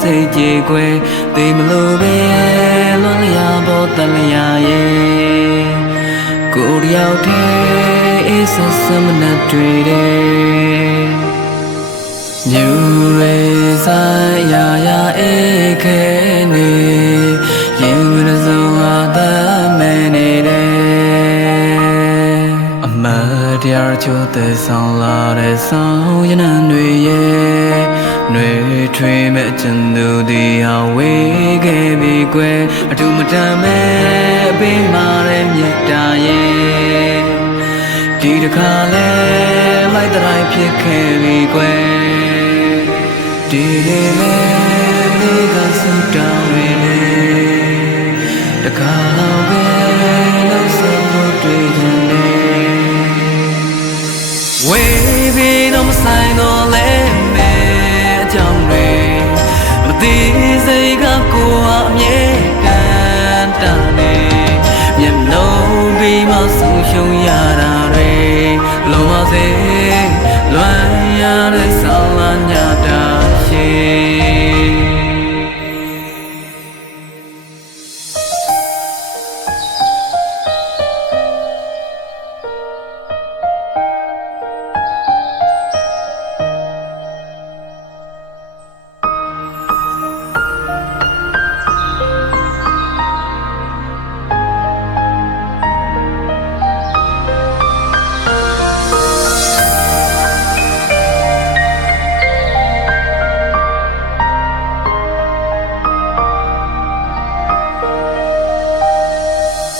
စိတ်ကြေကွယ်သိမလို့ပဲလွန်လျာပေါ်တလျာရဲ့ကိုယ်ရောက်တဲ့အေးဆက်ဆက်မနဲ့တွေ့တယ်မြူရဲဆိုင်ရာရာအေးခဲနေရင်မရစုံဟာတမဲနေတယ်အမတ်တရားချိုးတဲ့ဆောင်လာတဲ့ဆောင်ရနံတွေရဲ့နှွေထွေးမဲ့ကျန်သူဒီဟာဝေးခဲ့ပြီကွယ်အထူးမတမ်းမဲ့အပေးမာတဲ့မြတ်တာရဲ့ဒီတစ်ခါလဲလိုက်တိုင်းဖြစ်ခဲ့ပြီကွယ်ဒီလေးမဲမိကစူတောင်းနေလေတခါတော့ပဲလို့ဆိုဖို့တွေ့ကြတယ်ဝေးပြီးတော့မဆိုင်တော့လဲမဲအကြောင်းတွေမသိစိတ်ကကိုယ်အမြဲတမ်းတမ်းနေမျက်လုံးပြီးမှဆုံးရှုံးရတာတွေလုံးဝစေလွမ်းရတဲ့ဆောင်းလာညတာရှိ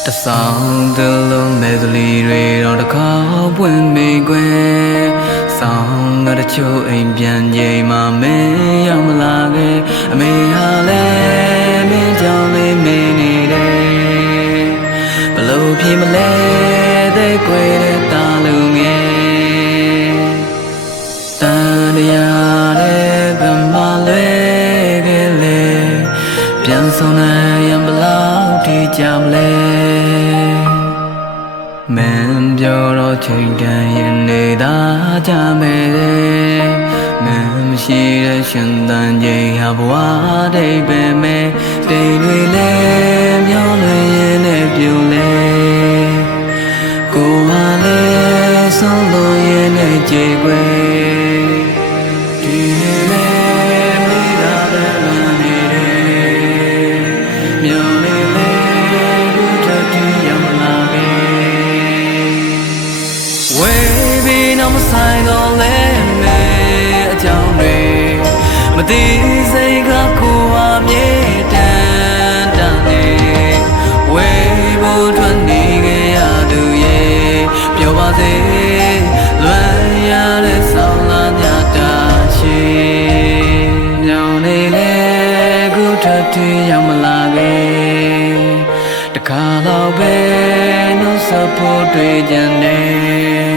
တဆောင်တလုံးမဲ့ကလေးတွေတော့တခါပွင့်မိကွယ်ဆောင်ကတချို့အိမ်ပြန်ချိန်မှမင်းရောက်မလာခဲ့အမေဟာလည်းမင်းကြောင့်လေးမင်းနေတယ်ဘလို့ဖြစ်မလဲတဲ့ကွယ်တဲ့တာလူငယ်တန်တရားတဲ့ဗမာလဲခဲ့လေပြန်ဆုံးနိုင်ရင်ဘလောက်ထိကြမလဲမင်းပြောတော့ချိန်တန်ရင်နေသာကြမယ်မင်းမရှိတဲ့ရှင်သန်ချိန်ဟာဘဝတိတ်ပဲမဲ့တိမ်တွေလဲမျောလွင်ရင်နဲ့ပြူလဲကိုယ်ဟာလဲဆုံးလို့ရင်နဲ့ကြေကွယ်ဒီလဲမိတာပဲလွန်နေတယ်မျောနေလဲခုတည်းတည်းရောက်လာခဲ့ဝေးပြီးတော့မဆိုင်တော့လဲမဲအကြောင်းတွေမသိစိတ်ကကိုယ်အမြဲတမ်းတမ်းနေဝေးဖို့ထွက်နေခဲ့ရသူရဲ့ပြောပါစေလွမ်းရတဲ့ဆောင်းလာညတာချီညောင်းနေလေခုထပ်တည်းရောက်မလာခဲ့တခါတော့ပဲနှုတ်ဆက်ဖို့တွေ့ကြတယ်